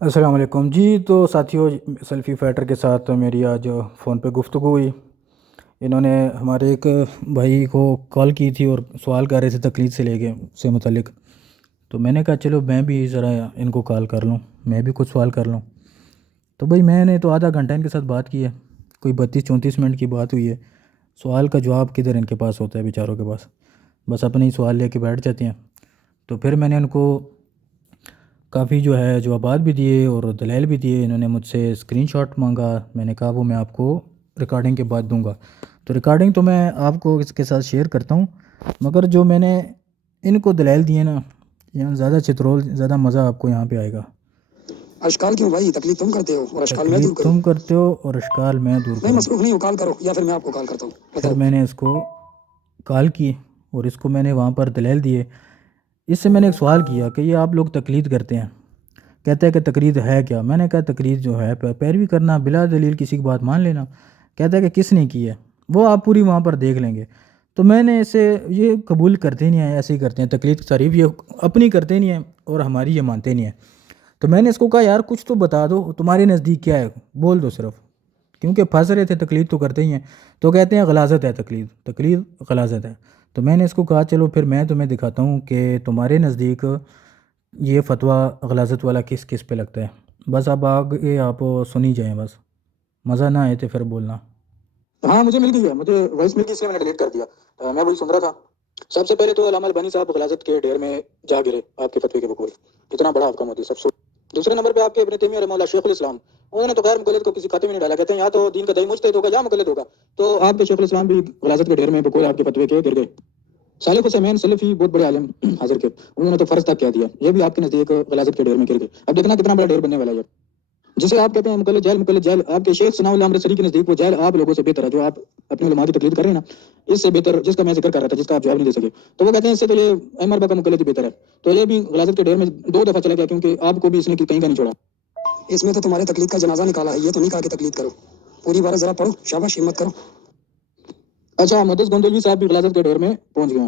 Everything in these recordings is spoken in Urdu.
السلام علیکم جی۔ تو ساتھیوں، سیلفی فائٹر کے ساتھ میری آج فون پہ گفتگو ہوئی۔ انہوں نے ہمارے ایک بھائی کو کال کی تھی اور سوال کر رہے تھے تقلید سے متعلق۔ تو میں نے کہا چلو میں بھی ذرا ان کو کال کر لوں، میں بھی کچھ سوال کر لوں۔ تو بھائی میں نے تو آدھا گھنٹہ ان کے ساتھ بات کی ہے، کوئی 32-34 منٹ کی بات ہوئی ہے۔ سوال کا جواب کدھر ان کے پاس ہوتا ہے بیچاروں کے پاس، بس اپنے ہی سوال لے کے بیٹھ جاتے ہیں۔ تو پھر میں نے ان کو کافی جوابات بھی دیے اور دلائل بھی دیے۔ انہوں نے مجھ سے اسکرین شاٹ مانگا، میں نے کہا وہ میں آپ کو ریکارڈنگ کے بعد دوں گا۔ تو ریکارڈنگ تو میں آپ کو اس کے ساتھ شیئر کرتا ہوں، مگر جو میں نے ان کو دلائل دیے نا، یہاں زیادہ چترول، زیادہ مزہ آپ کو یہاں پہ آئے گا۔ اشکال کیوں بھائی؟ تکلیف تم کرتے ہو اور اشکال میں تکلیف دور کروں؟ تم کرتے ہو اور اشکال میں دور میں کروں۔ مصروف نہیں ہوں، کال کرو یا پھر میں آپ کو کال کرتا ہوں، پھر بتاؤ۔ میں نے اس کو کال کی اور اس کو میں نے وہاں پر دلائل دیے۔ اس سے میں نے ایک سوال کیا کہ یہ آپ لوگ تقلید کرتے ہیں، کہتے ہیں کہ تقلید ہے کیا؟ میں نے کہا تقلید جو ہے پیروی کرنا، بلا دلیل کسی کی بات مان لینا۔ کہتا ہے کہ کس نے کی ہے، وہ آپ پوری وہاں پر دیکھ لیں گے۔ تو میں نے اسے یہ قبول کرتے نہیں ہیں، ایسے ہی کرتے ہیں تقلید کی تعریف، یہ اپنی کرتے نہیں ہیں اور ہماری یہ مانتے نہیں ہیں۔ تو میں نے اس کو کہا یار کچھ تو بتا دو، تمہارے نزدیک کیا ہے، بول دو صرف، کیونکہ پھنس رہے تھے، تقلید تو کرتے ہی ہیں۔ تو کہتے ہیں غلاظت ہے تقلید غلاظت ہے۔ تو میں نے اس کو کہا چلو پھر میں تمہیں دکھاتا ہوں کہ تمہارے نزدیک یہ فتویٰ غلاظت والا کس کس پہ لگتا ہے۔ بس اب آگے آپ سنی جائیں، بس مزہ نہ آئے تو پھر بولنا۔ ہاں مجھے مل گئی ہے، مجھے وائس مل گئی، اس لیے میں نے ڈیلیٹ کر دیا۔ میں وہی سن رہا تھا۔ سب سے پہلے تو علامہ البانی صاحب غلاظت کے ڈھیر میں جا گرے آپ کے فتوی کے بقول، اتنا بڑا آپ کا موتی سب سے۔ دوسرے نمبر پہ آپ کے ابن تیمیہ رحمہ اللہ شیخ الاسلام، انہوں نے تو غیر مقلد کو کسی کھاتے میں نہیں ڈالا، کہتے ہیں یا تو دین کا دہی مجتہد ہوگا یا مقلد ہوگا۔ تو آپ کے شیخ الاسلام بھی غلاظت کے ڈھیر میں بقول آپ کے فتوی کے گر گئے۔ صالح حسین سلفی بہت بڑے عالم حاضر کے، انہوں نے تو فرض تک کیا دیا، یہ بھی آپ کے نزدیک غلاظت کے ڈھیر میں گر گئے۔ اب دیکھنا کتنا بڑا ڈھیر بننے والا ہے جسے آپ کہتے ہیں مقلد جہل۔ آپ کے شیخ ثناء اللہ امرتسری کے نزدیک وہ جہل آپ لوگوں سے بہتر ہے، جو آپ اپنے علماء کی تقلید کر رہے ہیں نا، اس سے بہتر، جس کا میں ذکر کر رہا تھا، جس کا آپ جواب نہیں دے سکے، تو وہ کہتے ہیں اس سے تو یہ احمد اربا کا مقلد ہی بہتر ہے۔ تو یہ بھی غلاظت کے ڈھیر میں 2 دفعہ چلا گیا، کیونکہ آپ کو بھی اس نے کہیں کا نہیں چھوڑا۔ اس میں تو تمہارے تقلید کا جنازہ نکالا ہے، یہ تو نہیں کہا کہ تقلید کرو، پوری بارہ ذرا پڑھو، شاباش، ہمت کرو۔ اچھا، محدث گوندلوی صاحب بھی غلاظت کے ڈھیر میں پہنچ گئے۔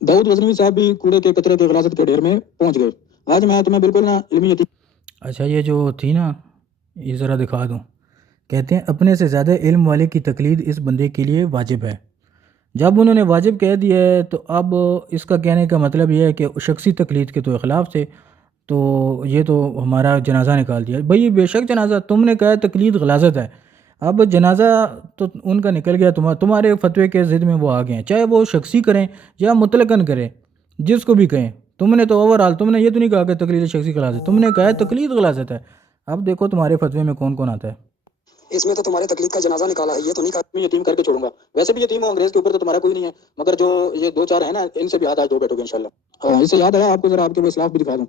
داؤد غزنوی صاحب بھی کوڑے کے قطرے کے غلاظت کے ڈھیر میں پہنچ گئے۔ آج میں تمہیں بالکل نہ علمی اچھا، یہ جو تھی نا، یہ ذرا دکھا دوں۔ کہتے ہیں اپنے سے زیادہ علم والے کی تقلید اس بندے کے لیے واجب ہے۔ جب انہوں نے واجب کہہ دیا ہے تو اب اس کا کہنے کا مطلب یہ ہے کہ شخصی تقلید کے تو اخلاف تھے، تو یہ تو ہمارا جنازہ نکال دیا۔ بھئی بے شک جنازہ، تم نے کہا تقلید غلاظت ہے، اب جنازہ تو ان کا نکل گیا، تمہارے فتوے کے ضد میں وہ آ گئے ہیں، چاہے وہ شخصی کریں یا مطلقاً کریں، جس کو بھی کہیں۔ تم نے تو اوورآل، تم نے یہ تو نہیں کہا کہ تقلید شخصی غلاظت، تم نے کہا ہے تقلید غلاظت ہے۔ اب دیکھو تمہارے فتوے میں کون کون آتا ہے۔ اس میں تو تمہارے تقلید کا جنازہ نکالا ہے، یہ تو نہیں کہا میں یتیم کر کے چھوڑوں گا۔ ویسے بھی یتیم ہو، انگریز کے اوپر تو تمہارا کوئی نہیں ہے، مگر جو یہ 2-4 ہیں نا، ان سے بھی آج 2 بیٹھو گے انشاءاللہ۔ اس سے یاد ہے آپ کو، ذرا آپ کے وہ اسلاف بھی دکھا دوں۔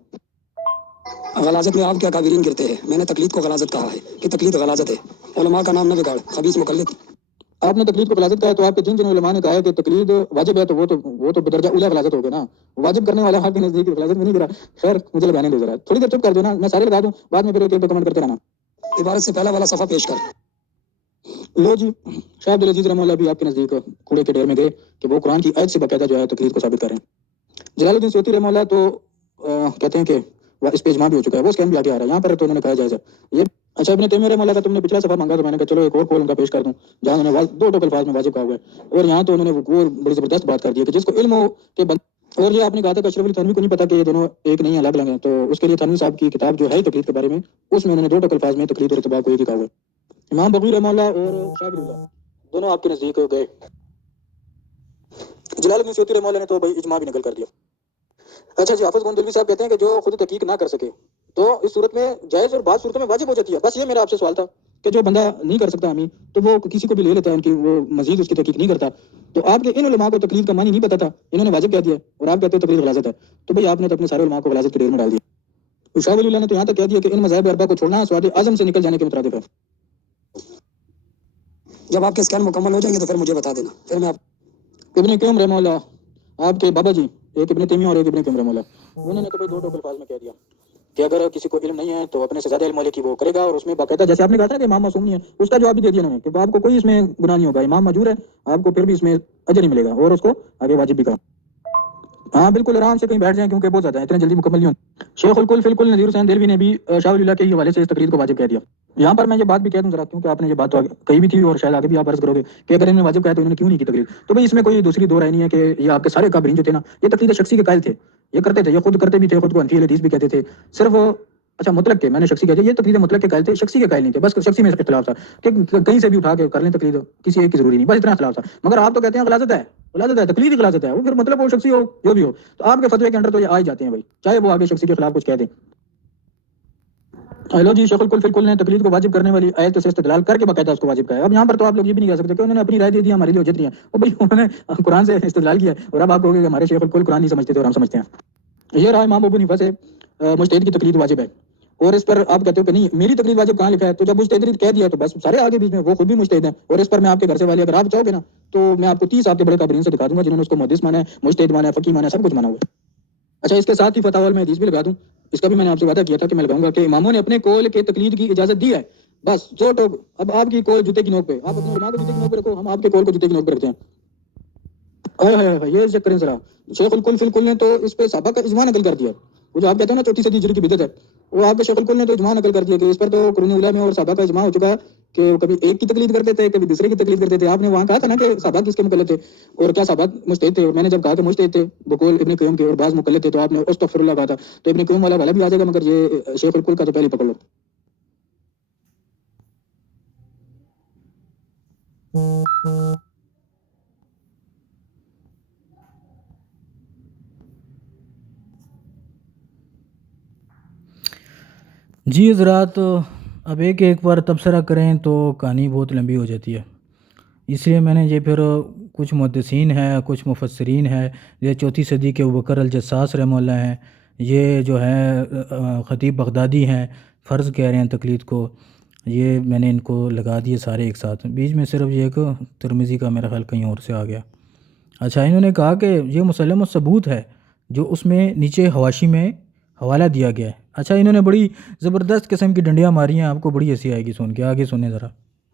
غلاظت میں آپ کیا کافرین گرتے ہیں، میں نے تقلید کو غلاظت کہا ہے کہ تقلید غلاظت ہے۔ علماء کا نام نہ بگاڑ، خبیث مقلد۔ آپ نے تقلید کو غلاظت کہا ہے، تو آپ کے جن علماء نے کہا ہے کہ تقلید واجب ہے، تو وہ تو بدرجہ اولیٰ غلاظت ہو گیا نا۔ واجب کرنے والا آپ کے نزدیک غلاظت میں نہیں گرا۔ خیر مجھے لگانے دو ذرا، تھوڑی دیر چپ کر دو نا، میں سارے لگا دوں، بعد میں پھر ایک کمنٹ کرتے رہنا۔ عبارت سے پہلا والا صفحہ پیش کر لو جی۔ شاہ عبد العزیز رحمہ اللہ بھی آپ کے نزدیک کوڑے کے ڈھیر میں گئے کہ وہ قرآن کی آیت سے باقاعدہ جو ہے تقلید کو ثابت کر رہے ہیں۔ جلال الدین سیوطی رحمہ اللہ تو کہتے ہیں کہ اس پہ اجماع بھی ہو چکا ہے، وہ اسکین بھی آگے آ رہا ہے یہاں پر، تو انہوں نے کہا جائز ہے یہ۔ اچھا، ابن تیمیہ رحمہ اللہ کا تم نے پچھلا صفحہ مانگا، تو میں نے کہا چلو ایک اور کول ان کا پیش کر دوں، جہاں انہوں نے 2 ٹوٹل الفاظ میں واجب کہا ہوا ہے، اور یہاں تو انہوں نے وہ بڑی زبردست بات کر دی ہے کہ جس کو علم ہو کہ اور یہ آپ نے کہا تھا کہ اشرف علی تھانوی کو نہیں پتا کہ یہ دونوں ایک نہیں ہیں، الگ الگ ہیں، تو اس کے لیے تھانوی صاحب کی کتاب جو ہے تقلید کے بارے میں، اس میں انہوں نے 2 ٹوٹل الفاظ میں تقلید اور اتباع کو ایک ہی کہا ہوا ہے۔ امام بغوی رحمہ اللہ اور شاہ ولی اللہ دونوں آپ کے نزدیک گئے۔ جلال الدین سیوطی رحمہ اللہ نے تو بھائی اجماع بھی نقل کر دیا۔ اچھا جی، حافظ گوندلوی صاحب کہتے ہیں کہ جو خود تحقیق نہ کر سکے تو اس صورت میں جائز اور بعض صورتوں میں واجب ہو جاتی ہے۔ بس یہ میرا آپ سے سوال تھا کہ جو بندہ نہیں کر سکتا امین، تو وہ کسی کو بھی لے لیتا ہے، ان کی وہ مزید اس کی تحقیق نہیں کرتا۔ تو آپ کے ان علماء کو تقلید کا معنی نہیں پتا تھا، انہوں نے واجب کہہ دیا اور آپ کہتے ہیں تقلید غلاظت ہے، تو بھائی آپ نے تو اپنے سارے علماء کو غلاظت کے ڈھیر میں ڈال دیا۔ شاہ ولی اللہ نے تو یہاں تک کہہ دیا کہ ان مذاہب اربعہ کو چھوڑنا سواد اعظم سے نکل جانے کے مترادف ہے۔ جب آپ کے اسکین مکمل ہو جائیں گے تو پھر مجھے بتا دینا، پھر میں ابن قیم رحمہ اللہ، آپ کے بابا جی، ایک ابن تیمیہ اور ایک ابن قیم رحمہ اللہ، انہوں نے تو بھائی 2 ٹوٹل الفاظ میں کہہ دیا کہ اگر کسی کو علم نہیں ہے تو اپنے سے زیادہ علم والے کی وہ کرے گا، اور اس میں باقاعدہ جیسے آپ نے کہا تھا کہ امام معصوم نہیں ہے، اس کا جواب بھی دے دیا انہوں نے کہ آپ کو کوئی اس میں گناہ نہیں ہوگا، امام مجور ہے، آپ کو پھر بھی اس میں اجر نہیں ملے گا، اور اس کو آگے واجب بھی کہا۔ ہاں بالکل آرام سے کہیں بیٹھ جائیں کیونکہ بہت زیادہ ہے، اتنا جلدی مکمل نہیں ہوتا۔ شیخ الکل فی الکل نذیر حسین دہلوی نے بھی شاہ ولی اللہ کے حوالے سے اس تقریر کو واجب کہہ دیا۔ یہاں پر میں یہ بات بھی کہہ دوں ذرا، کیونکہ آپ نے یہ بات تو کہی بھی تھی اور شاید آگے بھی آپ عرض کرو گے کہ اگر انہوں نے واجب کہا تو انہوں نے کیوں نہیں کی تقریر، تو بھائی اس میں کوئی دوسری دو رائے نہیں ہے کہ یہ آپ کے سارے کابرین جو تھے نا یہ تقلید شخصی کے قائل تھے، یہ کرتے تھے، یہ خود کرتے بھی تھے، خود کو انفی الحدیث بھی کہتے تھے، صرف اچھا مطلق کے، میں نے شخصی کہا یہ تقلید مطلق کے قائل تھے، شخصی کے قائل نہیں تھے، بس شخصی میں اختلاف تھا کہ کہیں سے بھی اٹھا کے کر لیں تقلید، کسی ایک کی ضروری نہیں، بس اتنا اختلاف تھا۔ مگر آپ تو کہتے ہیں غلاظت ہے، غلاظت ہے، تقلید ہی غلاظت ہے، وہ پھر مطلب وہ شخصی ہو جو بھی ہو، تو آپ کے فتوی کے انڈر تو یہ آ ہی جاتے ہیں بھائی، چاہے وہ آگے شخصی کے خلاف کچھ کہہ دیں۔ ہیلو جی، شیخ الکل فی الکل نے تقلید کو واجب کرنے والی آیت سے استدلال کر کے باقاعدہ اس کو واجب کہا ہے۔ اب یہاں پر تو آپ لوگ یہ بھی نہیں کہہ سکتے کہ انہوں نے اپنی رائے دے دی ہمارے لیے حجت نہیں ہے، اور بھائی انہوں نے قرآن سے استدلال کیا ہے، اور اب آپ کہو گے کہ ہمارے شیخ الکل قرآن نہیں سمجھتے تھے اور ہم سمجھتے ہیں۔ یہ رائے امام ابو حنیفہ سے مجتہد کی تقلید واجب ہے، اور اس پر آپ کہتے ہو کہ نہیں میری تقلید واجب کہاں لکھا ہے؟ تو جب مجتہد کہہ دیا تو بس سارے آگے بیچ میں وہ خود بھی مجتہد ہیں، اور اس پر میں آپ کے گھر سے والے اگر آپ چاہو گے نا تو میں آپ کو 30 آپ کے بڑے کابرین سے دکھا دوں گا جنہوں نے اس کو محدث مانا ہے، مجتہد مانا ہے، فقیہ مانا ہے، سب کچھ مانا ہوا ہے۔ اچھا اس کے ساتھ ہی فتاوی میں حدیث بھی لگا دوں، اس کا بھی میں نے آپ سے وعدہ کیا تھا کہ میں لگاؤں گا کہ اماموں نے اپنے قول کے تقلید کی اجازت دی ہے، بس جو ٹوک اب آپ کی قول جوتے کی نوک پہ، آپ اپنے علماء کو جوتے کی نوک پہ رکھو، ہم آپ کے قول کو جوتے کی نوک پہ رکھتے ہیں۔ یہ چیک کریں ذرا، شیخ الکل فی الکل نے تو اس پہ صحابہ کا اجماع نقل کر دیا، وہ جو آپ کہتے ہیں نا چوتھی صدی ہجری کی بدعت ہے، وہ آپ کے شیخ الکل نے تو اجماع نقل کر دیا کہ اس پر تو قرون اولیٰ میں اور صحابہ کا اجماع ہو چکا ہے کہ وہ کبھی ایک کی تقلید کرتے تھے، کبھی دوسرے کی تقلید کرتے تھے۔ آپ نے وہاں کہا تھا نا کہ صحابہ کس کے مقلد تھے اور کیا صحابہ مجتہد تھے، اور میں نے جب کہا کہ مجتہد تھے بقول ابن قیم کے اور بعض مقلد تھے، تو آپ نے استغفر اللہ کہا تھا، تو ابن قیم والا بھی آ جائے گا، مگر یہ شیخ الکل کا تو پہلے پکڑ لو۔ جی حضرات، اب ایک بار تبصرہ کریں تو کہانی بہت لمبی ہو جاتی ہے، اس لیے میں نے یہ پھر کچھ محدثین ہیں، کچھ مفسرین ہیں، یہ چوتھی صدی کے ابوبکر الجساس رحمہ اللہ ہیں، یہ جو ہیں خطیب بغدادی ہیں، فرض کہہ رہے ہیں تقلید کو، یہ میں نے ان کو لگا دیے سارے ایک ساتھ، بیچ میں صرف یہ کہ ترمذی کا میرا خیال کہیں اور سے آ گیا۔ اچھا انہوں نے کہا کہ یہ مسلم الثبوت ہے جو اس میں نیچے حواشی میں حوالہ دیا گیا ہے۔ اچھا انہوں نے بڑی زبردست قسم کی ڈنڈیاں ماری ہیں، آپ کو بڑی ہنسی آئے گی سن کے، آگے سنیں ذرا۔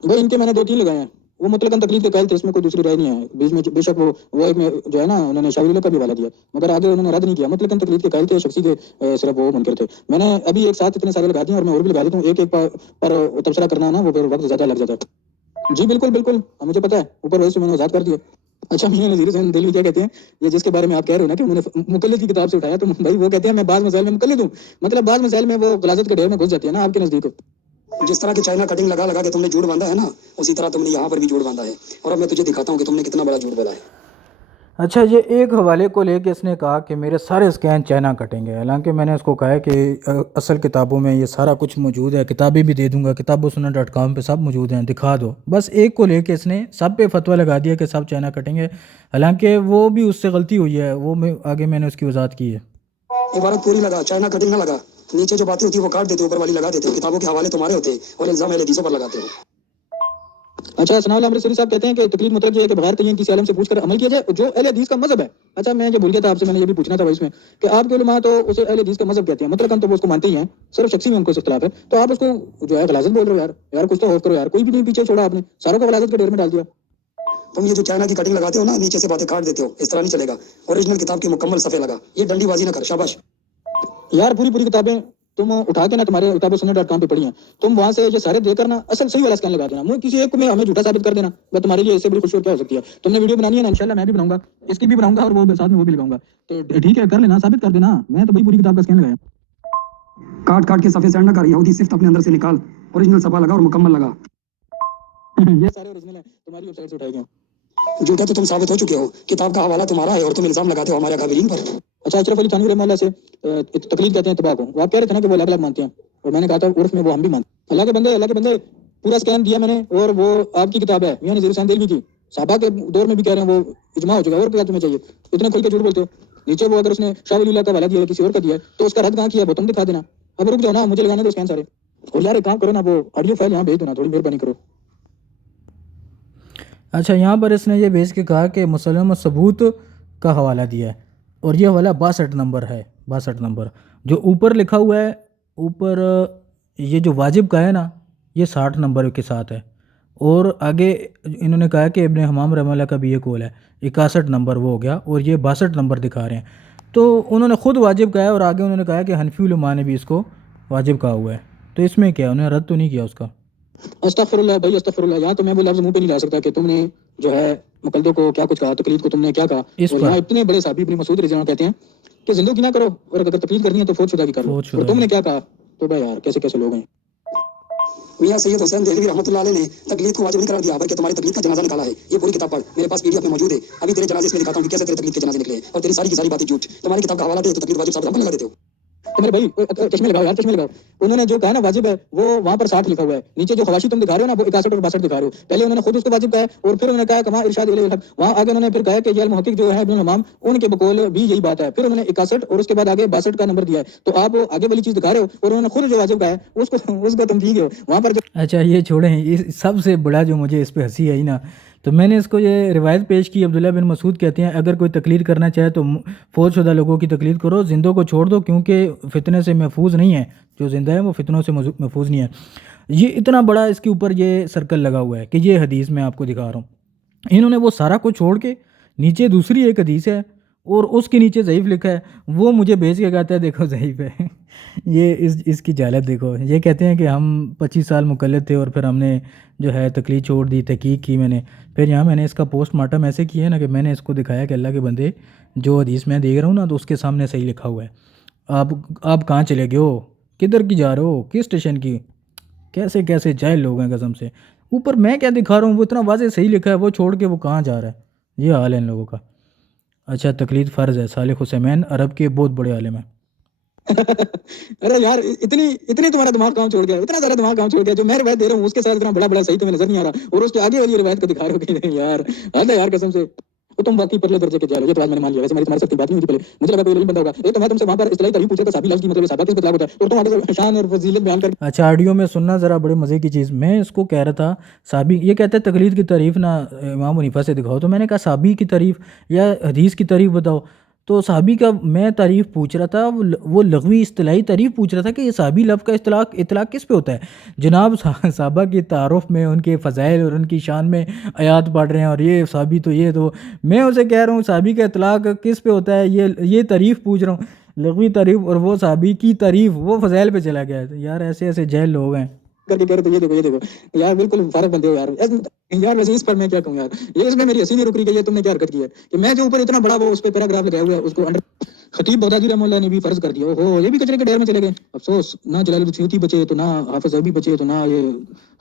بھائی ان کے میں نے 2-3 لگائے ہیں، وہ مطلق تقلید کے قائل تھے، اس میں کوئی دوسری رائے نہیں ہے، بیچ میں بے شک وہ ایک میں جو ہے نا انہوں نے شاہ ولی اللہ کا بھی حوالہ دیا، مگر آگے انہوں نے رد نہیں کیا، مطلق تقلید کے قائل تھے، شخصی کے صرف وہ منکر تھے۔ میں نے ابھی ایک ساتھ اتنے سارے لگا دیے اور میں اور بھی لگا دیتا ہوں، ایک پر تبصرہ کرنا نا وہ پھر وقت زیادہ لگ جاتا ہے۔ جی بالکل بالکل، مجھے پتا ہے، اوپر ویسے میں نے وضاحت کر دیا۔ اچھا میاں نذیر حسین دہلوی کیا کہتے ہیں، یہ جس کے بارے میں آپ کہہ رہے ہو نا کہ انہوں نے مقلد کی کتاب سے اٹھایا، تو بھائی وہ کہتے ہیں میں بعض مسائل میں مقلد ہوں، مطلب بعض مسائل میں وہ غلاظت کے ڈھیر میں گھس جاتی ہے نا آپ کے نزدیک۔ جس طرح کی چائنا کٹنگ لگا لگا کے تم نے جھوٹ باندھا ہے نا، اسی طرح تم نے یہاں پر بھی جھوٹ باندھا ہے، اور اب میں تجھے دکھاتا ہوں کہ تم نے کتنا بڑا جھوٹ بولا ہے۔ اچھا یہ ایک حوالے کو لے کے اس نے کہا کہ میرے سارے اسکین چائنا کٹیں گے، حالانکہ میں نے اس کو کہا ہے کہ اصل کتابوں میں یہ سارا کچھ موجود ہے، کتابیں بھی دے دوں گا، kitabusunnah.com پہ سب موجود ہیں، دکھا دو۔ بس ایک کو لے کے اس نے سب پہ فتویٰ لگا دیا کہ سب چائنا کٹیں گے، حالانکہ وہ بھی اس سے غلطی ہوئی ہے، وہ آگے میں نے اس کی وضاحت کی ہے۔ عبارت پوری لگا، چائنا کٹنگ نہ لگا، نیچے جو باتیں ہوتی ہیں وہ کاٹ دیتے ہو، اوپر والی لگا دیتے ہو، کتابوں کے حوالے تمہارے ہوتے ہیں اور الزام اہل حدیثوں پر لگاتے ہو۔ اچھا ثناء اللہ امرتسری صاحب کہتے ہیں کہ تقلید مطلب یہ ہے کہ بغیر تعین کسی عالم سے پوچھ کر عمل کیا جائے جو اہل حدیث کا مذہب ہے۔ اچھا میں یہ بھول گیا تھا آپ سے، میں نے یہ بھی پوچھنا تھا اس میں کہ آپ کے علماء تو اسے اہل حدیث کا مذہب کہتے ہیں، مطلب ہم تو وہ اس کو مانتے ہی ہیں، صرف شخصی میں ان کو اختلاف ہے، تو آپ اس کو جو ہے غلاظت بول رہے ہو یار کچھ تو ہوف کرو یار، کوئی بھی نہیں پیچھے چھوڑا آپ نے، ساروں کو غلاظت کے ڈھیر میں ڈال دیا۔ تم یہ جو چائنا کی کٹنگ لگاتے ہو نا، نیچے سے باتیں کاٹ دیتے ہو، اس طرح نہیں چلے گا، اوریجنل کتاب کی مکمل صفحے لگا، یہ ڈنڈی بازی نہ کر، شاباش یار، پوری کتابیں تم اٹھا کے نا تمہارے kitabusunnah.com پہ پڑھی ہیں، تم وہاں سے یہ سارے دے کر نا اصل صحیح والا اسکین لگا دینا، مجھے کسی ایک کو میں ہمیں جھوٹا ثابت کر دینا، میں تمہارے لیے اس سے بڑی خوشی اور کیا ہو سکتی ہے۔ تم نے ویڈیو بنانی ہے نا، انشاءاللہ میں بھی بناؤں گا، اس کی بھی بناؤں گا اور وہ ساتھ میں وہ بھی لگاؤں گا، تو ٹھیک ہے کر لینا، ثابت کر دینا، میں تو بھائی پوری کتاب کا اسکین لگایا۔ کاٹ کاٹ کے صفحے سینڈ نہ کر، یہودی صفت اپنے اندر سے نکال، اوریجنل صفحہ لگا اور مکمل لگا۔ یہ سارے اوریجنل ہیں، تمہاری ویب سائٹ سے اٹھائے گئے ہیں، جھوٹا تو تم ثابت ہو چکے ہو، کتاب کا حوالہ تمہارا ہے اور تم الزام لگاتے ہو ہمارے اکابرین پر۔ اچھا اشرف علی تھانوی رحمہ اللہ سے تقلید کہتے ہیں اتباع کو، وہ آپ کہہ رہے تھے نا کہ وہ الگ الگ مانتے ہیں، اور میں نے کہا تھا عرف میں وہ ہم بھی مانتے ہیں۔ اللہ کے بندے پورا اسکین دیا میں نے، اور وہ آپ کی کتاب ہے میاں نذیر حسین دہلوی کی، صحابہ کے دور میں بھی کہہ رہے ہیں وہ اجماع ہو چکا ہے، اور کیا تمہیں چاہیے، اتنے کھل کے جھوٹ بولتے ہو۔ نیچے وہ اگر اس نے شاہ ولی اللہ کا حوالہ دیا ہے، کسی اور کا دیا ہے، تو اس کا رد کہاں کیا ہے وہ تم دکھا دینا۔ اب رک جاؤ نا، مجھے لگانے دو اسکین سارے، اور یار ایک کام کرو نا، وہ آڈیو فائل یہاں بھیج دو نا، تھوڑی مہربانی کرو۔ اچھا یہاں پر اس نے یہ بھیج کے کہا کہ مسلم الثبوت کا حوالہ دیا ہے، اور یہ حوالہ 62 نمبر ہے، 62 نمبر جو اوپر لکھا ہوا ہے، اوپر یہ جو واجب کا ہے نا یہ 60 نمبر کے ساتھ ہے، اور آگے انہوں نے کہا کہ ابن حمام رحمہ اللہ کا بھی یہ قول ہے، 61 نمبر وہ ہو گیا اور یہ 62 نمبر دکھا رہے ہیں، تو انہوں نے خود واجب کہا ہے، اور آگے انہوں نے کہا کہ حنفی علماء نے بھی اس کو واجب کہا ہوا ہے، تو اس میں کیا انہوں نے رد تو نہیں کیا اس کا؟ استغفر اللہ بھائی استغفر اللہ، یہاں تو میں وہ لفظ منہ پہ نہیں لا سکتا کہ تم نے جو ہے مقلدوں کو کیا کچھ کہا، تقلید کو تم نے کیا کہا. اس اور پر یہاں اتنے بڑے صحابی ابن مسعود رضی اللہ عنہ کہتے ہیں کہ زندگی نہ کرو، اور اگر تقلید کرنی ہے تو فوت شدہ کی کر لو، فوت شدہ اور تم کی. نے کیا کہا. تو بھائی یار کیسے کیسے لوگ ہیں. میاں سید حسین دہلوی رحمۃ اللہ علیہ نے تقلید کو واجب نہیں قرار دیا بلکہ تمہاری تقلید کا جنازہ نکالا ہے. یہ پوری کتاب پڑھ، میرے پاس PDF میں موجود ہے. ابھی تیرے جنازے میں دکھاتا ہوں کہ کیسے تیرے تقلید کے جنازے نکلے ہیں، اور تیری ساری کی ساری باتیں جھوٹ. تمہاری کتاب کا حوالہ دے تو تقلید واجب ثابت لگا دیتے ہو. تو میرے بھائی چشمے لگاؤ یار، چشمے لگاؤ. انہوں نے جو کہا نا واجب ہے، وہ وہاں پر 60 لکھا ہوا ہے. نیچے جو خواشی تم دکھا رہے ہو نا وہ 61 اور 62 دکھا رہے ہو. پہلے انہوں نے خود اس کو واجب کہا ہے، اور پھر انہوں نے کہا کما ارشاد الیہ الحق. وہاں آگے انہوں نے پھر کہا کہ یہ المحقق جو ہے ابن حمام، ان کے بقول بھی یہی بات ہے. پھر انہوں نے 61 اور اس کے بعد آگے 62 کا نمبر دیا ہے. تو آپ آگے والی چیز دکھا رہے ہو، اور انہوں نے خود جو واجب کہا ہے اس کو تنقید ہے وہاں پر. اچھا یہ چھوڑیں، سب سے بڑا جو مجھے اس پہ ہنسی آئی نا، تو میں نے اس کو یہ روایت پیش کی. عبداللہ بن مسعود کہتے ہیں اگر کوئی تقلید کرنا چاہے تو فوت شدہ لوگوں کی تقلید کرو، زندوں کو چھوڑ دو کیونکہ فتنے سے محفوظ نہیں ہے، جو زندہ ہے وہ فتنوں سے محفوظ نہیں ہے. یہ اتنا بڑا اس کے اوپر یہ سرکل لگا ہوا ہے کہ یہ حدیث میں آپ کو دکھا رہا ہوں. انہوں نے وہ سارا کچھ چھوڑ کے نیچے دوسری ایک حدیث ہے اور اس کے نیچے ضعیف لکھا ہے، وہ مجھے بھیج کے کہتا ہے دیکھو ضعیف ہے. یہ اس کی جہالت دیکھو. یہ کہتے ہیں کہ ہم 25 سال مقلد تھے اور پھر ہم نے جو ہے تقلید چھوڑ دی، تحقیق کی میں نے. پھر یہاں میں نے اس کا پوسٹ مارٹم ایسے کیا ہے نا کہ میں نے اس کو دکھایا کہ اللہ کے بندے جو حدیث میں دیکھ رہا ہوں نا تو اس کے سامنے صحیح لکھا ہوا ہے. آپ کہاں چلے گئے ہو، کدھر کی جا رہے ہو، کس اسٹیشن کی، کیسے کیسے جاہل لوگ ہیں قسم سے. اوپر میں کیا دکھا رہا ہوں، وہ اتنا واضح صحیح لکھا ہے، وہ چھوڑ کے وہ کہاں جا رہا ہے. یہ حال ہے ان لوگوں کا. اچھا تقلید فرض ہے. صالح حسین عرب کے بہت بڑے عالم ہیں. ارے یار اتنی تمہارا دماغ کام چھوڑ گیا، اتنا زیادہ دماغ کام چھوڑ گیا. جو میں روایت دے رہا ہوں اس کے ساتھ اتنا بڑا صحیح تمہیں نظر نہیں آ رہا، اور اس کے آگے والی روایت کو دکھا رہے ہو کہ یار حد ہے یار قسم سے. وہ تم باقی پرلے درجے کے جا رہے ہو. یہ تو آج میں نے مان لیا، ویسے میری تمہاری سختی بات نہیں ہوئی تھی پہلے، مجھے لگا کوئی علم بندہ ہوگا. ایک تو میں تم سے وہاں پر اصطلاحی تعریف پوچھا تھا صحابی لفظ کی، مطلب صحابہ کس اطلاق ہوتا ہے، اور تم آگے سے شان اور فضیلت بیان کر. اچھا آڈیو میں سننا ذرا بڑے مزے کی چیز. میں اس کو کہہ رہا تھا صحابی، یہ کہتے ہیں تقلید کی تعریف نہ امام حنیفہ سے دکھاؤ، تو میں نے کہا صحابی کی تعریف یا حدیث کی تعریف بتاؤ. تو صحابی کا میں تعریف پوچھ رہا تھا، وہ لغوی اصطلاحی تعریف پوچھ رہا تھا کہ یہ صحابی لفظ کا اطلاق کس پہ ہوتا ہے. جناب صحابہ کی تعارف میں ان کے فضائل اور ان کی شان میں آیات پڑھ رہے ہیں، اور یہ صحابی تو یہ تو میں اسے کہہ رہا ہوں صحابی کا اطلاق کس پہ ہوتا ہے، یہ تعریف پوچھ رہا ہوں لغوی تعریف، اور وہ صحابی کی تعریف وہ فضائل پہ چلا گیا ہے. یار ایسے جاہل لوگ ہیں. کر کے کہہ رہے تو یہ دیکھو یار بالکل فارغ بندے ہو یار. یار ویسے اس پر میں کیا کہوں یار، یہ اس میں میری ہنسی نہیں رک رہی کہ یہ تم نے کیا حرکت کی ہے کہ میں جو اوپر اتنا بڑا وہ اس پہ پیراگراف لگایا ہوا ہے اس کو انڈر. خطیب بغدادی رحمہ اللہ نے بھی فرض کر دیا. اوہو یہ بھی کچرے کے ڈھیر میں چلے گئے. افسوس نہ جلال الدین سیوطی بچے تو نہ حافظ ذہبی بچے تو نہ یہ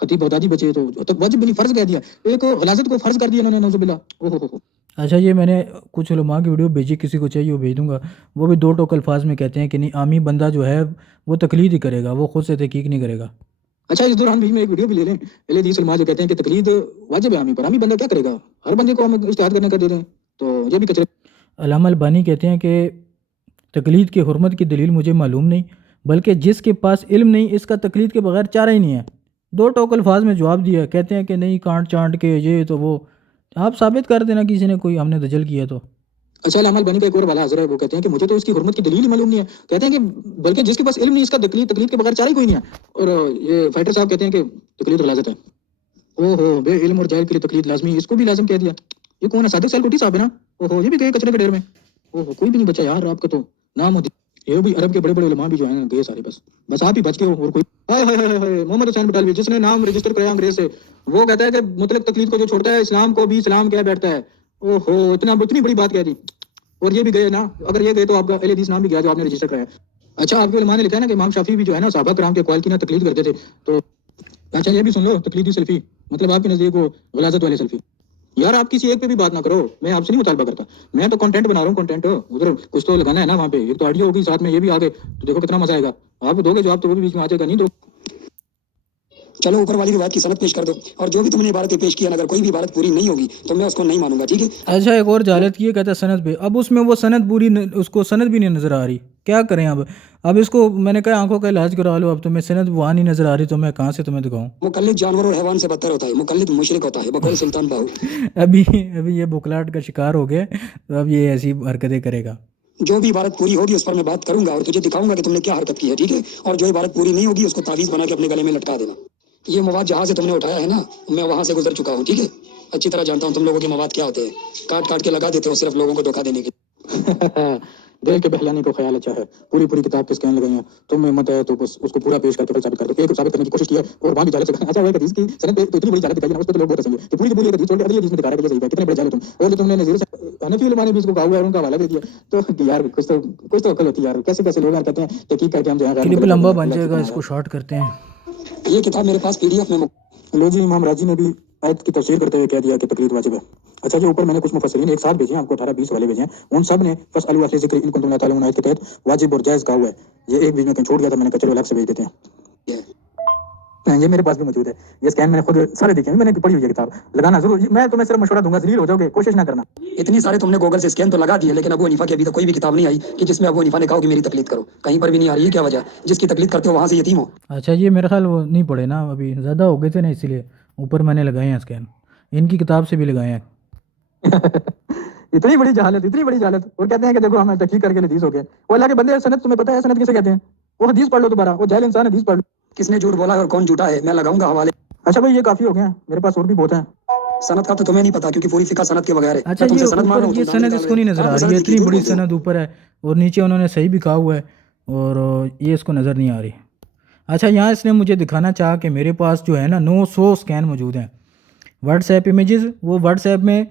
خطیب بغدادی بچے. تو واجب بھی نہیں فرض کہہ دیا، ایک غلاظت کو فرض کر دیا انہوں نے نعوذ باللہ. اوہو. اچھا یہ میں نے کچھ علماء کی ویڈیو بھیجی، کسی کو چاہیے وہ بھیج دوں گا. وہ بھی 2 ٹوک الفاظ میں کہتے ہیں کہ نہیں عامی بندہ جو ہے وہ تقلید ہی کرے گا، وہ خود سے تحقیق نہیں کرے گا. اچھا اس دوران بھی میں ایک ویڈیو بھی لے لیں. اہل حدیث علماء جو کہتے ہیں کہ تقلید واجب ہے عامی پر، عامی بندہ کیا کرے گا، ہر بندے کو ہم اجتہاد کرنے کا دے دیں، تو یہ بھی کچرے. علامہ البانی کہتے ہیں کہ تقلید کی حرمت کی دلیل مجھے معلوم نہیں، بلکہ جس کے پاس علم نہیں اس کا تقلید کے بغیر چارہ ہی نہیں ہے. 2 ٹوک الفاظ میں جواب دیا. کہتے ہیں کہ نہیں کانٹ چانٹ کے یہ تو وہ. آپ ثابت کر دینا کسی نے کوئی ہم نے دجل کیا تو. اچھا علامہ البانی کا ایک اور والا حضرت ہے، وہ کہتے ہیں کہ مجھے تو اس کی حرمت کی دلیل ہی معلوم نہیں ہے. کہتے ہیں کہ بلکہ جس کے پاس علم نہیں اس کا تقلید کے بغیر چارہ ہی کوئی نہیں ہے. اور یہ فائٹر صاحب کہتے ہیں کہ تقلید غلاظت ہے. اوہو بے علم اور جاہل کے لیے تقلید لازمی، اس کو بھی لازم کہہ دیا. یہ کون ہے، صادق سال کوٹی صاحب ہے نا. اوہو یہ بھی گئے کچرے کے ڈھیر میں. اوہو کوئی بھی نہیں بچا یار آپ کا تو نام. یہ بھی عرب کے بڑے بڑے علماء بھی جو ہیں گئے سارے، بس آپ ہی بچ گئے ہو. اور کوئی محمد حسین بٹالوی جس نے نام رجسٹر کرایا انگریز سے، وہ کہتا ہے کہ مطلق تقلید کو جو چھوڑتا ہے اسلام کو بھی اسلام کہہ بیٹھتا ہے. اوہو اتنی بڑی بات کہہ دی. اور یہ بھی گئے نا، اگر یہ گئے تو آپ کا اہل حدیث نام بھی گیا جو آپ نے رجسٹر کرایا. اچھا آپ کے علماء نے لکھا ہے نا کہ امام شافعی بھی جو ہے نا صحابہ کرام کے اقوال کی نا تقلید کرتے تھے. تو اچھا یہ بھی سن لو تقلیدی سلفی مطلب آپ کے نزدیک وہ غلاظت والے سلفی. یار آپ کسی ایک پہ بھی بات نہ کرو، میں آپ سے نہیں مطالبہ کرتا، میں تو کنٹینٹ بنا رہا ہوں. کنٹینٹ ادھر کچھ تو لگانا ہے نا وہاں پہ. ایک تو آڈیو ہوگی ساتھ میں یہ بھی آ گئے تو دیکھو کتنا مزہ آئے گا. آپ دو گے جواب تو وہ بھی بیچ میں آ جائے گا. نہیں دو چلو اوپر والی روایت کی سند پیش کر دو، اور جو بھی تم نے عبارتیں پیش کی اگر کوئی بھی عبارت پوری نہیں ہوگی تو میں اس کو نہیں مانوں گا. ٹھیک ہے. اچھا ایک اور جہالت کی ہے، کہتا ہے سند پہ. اب اس میں وہ سند پوری اس کو سند بھی نہیں نظر آ رہی. کیا کریں اب اس کو میں نے کہا آنکھوں کا علاج کرا لو. اب تمہیں سند وہاں نہیں نظر آ رہی تو میں کہاں سے تمہیں دکھاؤں. مقلد جانور اور حیوان سے بدتر ہوتا ہے، مقلد مشرک ہوتا ہے بقول سلطان باہو. ابھی یہ بکلاٹ کا شکار ہو گئے تو اب یہ ایسی حرکتیں کرے گا. جو بھی عبارت پوری ہوگی اس پر میں بات کروں گا اور تجھے دکھاؤں گا کہ تم نے کیا حرکت کی ہے. ٹھیک ہے. اور جو عبارت پوری نہیں ہوگی اس کو تعویذ بنا کے اپنے گلے میں لٹکا دینا. یہ مواد جہاں سے تم نے اٹھایا ہے نا، میں وہاں سے گزر چکا ہوں، ٹھیک ہے؟ اچھی طرح جانتا ہوں تم لوگوں کے مواد کیا ہوتے ہیں، کاٹ کاٹ کے لگا دیتے ہو صرف لوگوں کو دھوکہ دینے کے دیکھ کے بہلانے کو خیال اچھا ہے، پوری کتاب کے اسکین لگائی ہیں، تم میں ہمت ہے تو بس اس کو پورا پیش کر کے ثابت کر دو، ایک ثابت کرنے کی کوشش کی ہے اور وہاں بھی جالت سے اچھا وہ ایک حدیث کی سند پہ تو اتنی بڑی جالت دکھائی ہے نا، اس پہ تو لوگ بہت ہنسیں گے کہ پوری کی حدیث چھوڑ کے اگلی حدیث میں دکھا رہا ہے کہ یہ صحیح ہے، کتنے بڑے جالت تم، اور جو تم نے نظیر سے حنفی علماء نے بھی اس کو کہا ہوا ہے اور ان کا حوالہ دے دیا، تو یار کچھ تو عقل ہوتی ہے یار، کیسے لوگ یار کہتے ہیں تحقیق کر کے ہم جو ہے غیر کلپ مقلد ہو گئے لمبا ہیں، بن اللہ جائے کی گا، پناہ اس ہے۔ کو شارٹ کرتے ہیں۔ یہ کتاب میرے پاس PDF میں لو جی، امام راضی نے بھی آیت کی تفسیر کرتے ہوئے کہہ دیا کہ تقلید واجب ہے۔ اچھا جی، اوپر میں نے کچھ مفسرین ایک ساتھ بھیجے ہیں آپ کو، 18-20 والے بھیجے ہیں، ان سب نے فاسألوا اہل الذکر ان کنتم لا تعلمون آیت کے تحت واجب اور جائز کہا ہوا ہے، یہ ایک بیچ میں کہیں چھوٹ گیا تھا، میں نے کہا چلو الگ سے بھیج دیتے ہیں۔ یہ میرے پاس بھی موجود ہے، یہ اسکین میں نے خود سارے دیکھے ہیں، میں نے پڑھی ہوئی ہے کتاب، لگانا ضرور، میں تمہیں صرف مشورہ دوں گا، ذلیل ہو جاؤ گے، کوشش نہ کرنا۔ اتنی سارے تم نے گوگل سے اسکین تو لگا دیے، لیکن ابو حنیفہ کی ابھی تک کوئی بھی کتاب نہیں آئی کہ جس میں ابو حنیفہ نے کہا کہ میری تقلید کرو، کہیں پر بھی نہیں آ رہی ہے، کیا وجہ؟ جس کی تقلید کرتے ہو وہاں سے یتیم ہو۔ اچھا یہ میرا خیال وہ نہیں پڑھے نا، ابھی زیادہ ہو گئے تھے نا، اسی لیے اوپر میں نے لگائے ہیں اسکین، ان کی کتاب سے بھی لگائے ہیں۔ اتنی بڑی جہالت، اور کہتے ہیں کہ دیکھو ہم تحقیق کر کے حدیث ہو گئے، وہ اللہ کے بندے، سند تمہیں پتہ ہے سند کسے کہتے ہیں؟ وہ حدیث پڑھ لو دوبارہ، وہ جاہل انسان حدیث پڑھ لو، کس نے جھوٹ بولا ہے اور کون جھوٹا ہے، میں لگاؤں گا حوالے۔ اچھا بھائی یہ کافی ہو گیا، میرے پاس اور بھی بہت ہیں۔ سند کا تو تمہیں نہیں پتا کیونکہ پوری فقہ سند کے بغیر ہے، اچھا میں تم یہ سے سند مانگ اوپر رہا ہوں، یہ تم دانے سند نکال اس رہے کو ہو، نہیں نظر کہاں آ پر رہی ہے، سند لکھی، اتنی جھوٹ بڑی بولتے ہو۔ سند اوپر ہے اور نیچے انہوں نے صحیح بھی کہا ہوا ہے اور یہ اس کو نظر نہیں آ رہی۔ اچھا یہاں اس نے مجھے دکھانا چاہا کہ میرے پاس جو ہے نا 900 اسکین موجود ہیں واٹس ایپ امیجز، وہ واٹس ایپ میں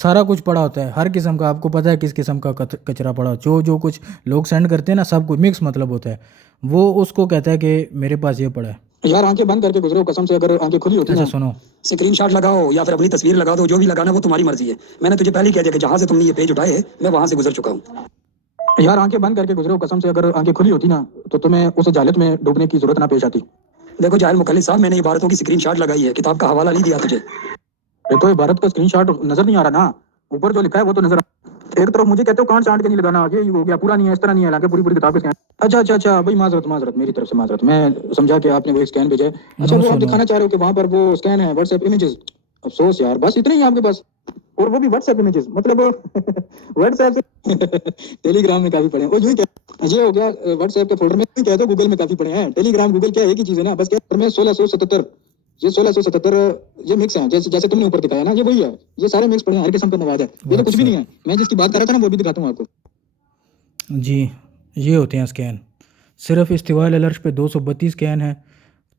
سارا کچھ پڑا ہوتا ہے، ہر قسم کا، آپ کو پتہ ہے کس قسم کا کچرا پڑا، جو کچھ لوگ سینڈ کرتے ہیں نا، سب کچھ مکس مطلب ہوتا ہے، وہ اس کو کہتا ہے کہ میرے پاس یہ پڑا ہے۔ یار آنکھیں بند کر کے گزرو قسم سے، اگر آنکھیں کھلی ہوتی اچھا نا، سنو، اسکرین شاٹ لگاؤ یا پھر اپنی تصویر لگا دو، جو بھی لگانا وہ تمہاری مرضی ہے، میں نے تجھے پہلے ہی کہہ دیا کہ جہاں سے تم نے یہ پیج اٹھائے میں وہاں سے گزر چکا ہوں۔ یار آنکھیں بند کر کے گزرو قسم سے، اگر آنکھیں کھلی ہوتی نا تو تمہیں اس جہالت میں ڈوبنے کی ضرورت نہ پیش آتی۔ دیکھو جاہل مقلد صاحب، میں نے عبارتوں کی اسکرین شاٹ لگائی ہے، کتاب کا حوالہ نہیں دیا تجھے۔ دیکھو عبارت کا اسکرین شاٹ نظر نہیں آ رہا نا، اوپر جو لکھا ہے وہ تو نظر ایک طرف مجھے کہتے ہو کانٹ چانٹ کے نہیں لگانا، یہ ہو گیا پورا نہیں ہے، اس طرح نہیں ہے، حالانکہ پوری کتاب کے اچھا بھائی، معذرت میری طرف سے معذرت، میں سمجھا کہ آپ نے وہ اسکین بھیجا ہے۔ اچھا وہ 900 آپ دکھانا چاہ رہے ہو کہ وہاں پر وہ اسکین ہے واٹس ایپ امیجز، افسوس یار بس اتنے ہی آپ کے پاس، اور وہ بھی واٹس ایپ امیجز، مطلب واٹس ایپ سے ٹیلی گرام میں کافی پڑے ہیں، یہ ہو گیا واٹس ایپ کے فولڈر میں، کہہ دو گوگل میں کافی پڑے ہیں، ٹیلی گرام گوگل کیا ایک ہی چیز ہے نا، بس کیا میں 1677، یہ 1677 یہ مکس ہیں، جیسے تم نے اوپر دکھایا نا، یہ وہی ہے، یہ سارے مکس پڑے ہیں، ہر قسم کا مواد ہے، یہ تو کچھ بھی نہیں ہے، میں جس کی بات کر رہا تھا نا وہ بھی دکھاتا ہوں آپ کو۔ جی یہ ہوتے ہیں اسکین، صرف استواء العرش پہ 232 اسکین ہے،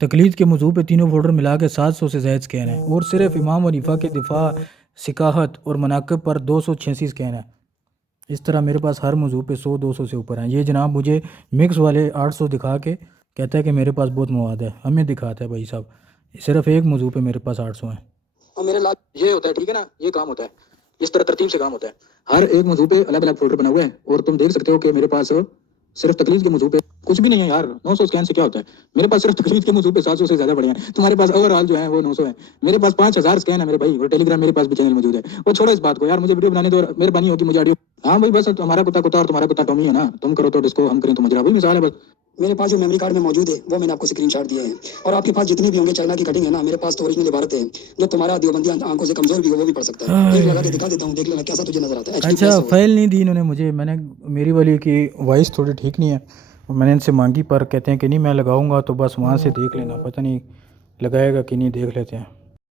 تقلید کے موضوع پہ تینوں فولڈر ملا کے 700 سے زائد اسکین ہے، اور صرف امام حنیفہ کے دفاع، سکاحت اور مناقب پر 286 اسکین ہے۔ اس طرح میرے پاس ہر موضوع پہ 100-200 سے اوپر ہیں۔ یہ جناب مجھے مکس والے 800 دکھا کے کہتا ہے کہ میرے پاس بہت مواد ہے، ہمیں دکھاتا ہے بھائی صاحب، صرف ایک موضوع پہ میرے پاس 800 ہیں۔ اور میرے لات یہ ہوتا ہے، ٹھیک ہے نا، یہ کام ہوتا ہے، اس طرح ترتیب سے کام ہوتا ہے، ہر ایک موضوع پہ الگ الگ فولڈر بنا ہوا ہے، اور تم دیکھ سکتے ہو کہ میرے پاس صرف تقلید کے موضوع پہ کچھ بھی نہیں ہے یار، 900 اسکین سے کیا ہوتا ہے، میرے پاس صرف تقلید کے موضوع پہ 700 سے زیادہ بڑے ہیں، تمہارے پاس اوور آل جو ہے وہ 900 ہے، میرے پاس 5000 اسکین ہے میرے بھائی، اور ٹیلی گرام میرے پاس بھی چینل موجود ہے، وہ چھوڑو اس بات کو یار، مجھے ویڈیو بنانے دو، مہربانی ہوگی مجھے آڈیو، ہاں بھائی بس ہمارا کتا اور تمہارا کتا ٹومی ہے نا، تم کرو تو ڈسکو، ہم کریں تو مجرا، وہی مثال ہے بس۔ میرے پاس جو میموری کارڈ میں موجود ہے وہ میں نے آپ کو اسکرین شاٹ دیے ہیں، اور آپ کے پاس جتنی بھی ہوں گے چائنا کی کٹنگ ہے نا، میرے پاس تو اوریجنل عبارتیں ہیں، جو تمہارا دیوبندی آنکھوں سے کمزور بھی ہو وہ بھی پڑھ سکتا ہے، ایک لگا کے دکھا دیتا ہوں، دیکھ لینا کیسا تجھے نظر آتا ہے۔ اچھا فائل نہیں دی انہوں نے مجھے، میں نے میری والی کی وائس تھوڑی ٹھیک نہیں ہے، میں نے ان سے مانگی، پر کہتے ہیں کہ نہیں میں لگاؤں گا تو بس وہاں سے دیکھ لینا، پتہ نہیں لگائے گا کہ نہیں، دیکھ لیتے ہیں۔